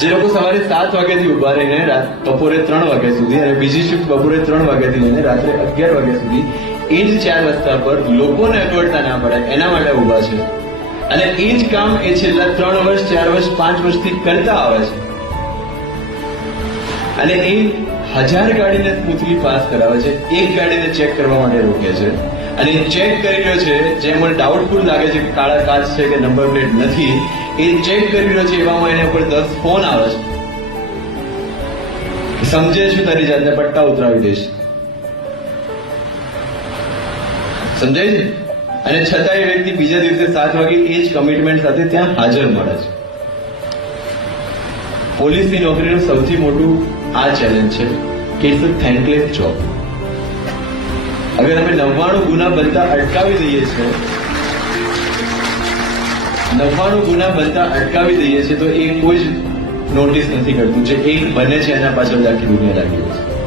જે લોકો સવારે સાત વાગ્યાથી ઊભા રહીને બપોરે ત્રણ વાગ્યા સુધી અને બીજી શિફ્ટ બપોરે ત્રણ વાગ્યાથી લઈને રાત્રે અગિયાર વાગ્યા સુધી એ જ ચાર રસ્તા પર લોકોને અગવડતા ના પડે એના માટે ઊભા છે. અને એ જ કામ એ છેલ્લા ત્રણ વર્ષ, ચાર વર્ષ, પાંચ વર્ષથી કરતા આવે છે. અને એ હજાર ગાડીને સ્મૂથલી પાસ કરાવે છે, એક ગાડીને ચેક કરવા માટે રોકે છે. અને ચેક કરી રહ્યો છે, જે મને ડાઉટફુલ લાગે છે કાળા કાચ છે કે નંબર પ્લેટ નથી, એ ચેક કરેલો છે, એવામાં એના ઉપર દસ ફોન આવે છે. સમજે છું તારી જાતને, પટ્ટા ઉતરાવી દઈશ. સમજાય છે? અને છતાં એ વ્યક્તિ બીજા દિવસે સાત વાગે એ જ કમિટમેન્ટ સાથે ત્યાં હાજર મળે છે. પોલીસની નોકરીનું સૌથી મોટું આ ચેલેન્જ છે કે ઇટ્સ અ થેન્કલેસ જોબ અગર અમે નવ્વાણું ગુના બનતા અટકાવી દઈએ છીએ. નવ્વાણું ગુના બનતા અટકાવી દઈએ છીએ તો એ કોઈ જ નોટિસ નથી કરતું. જે એક બને છે એના પાછળ આખી દુનિયા લાગી છે.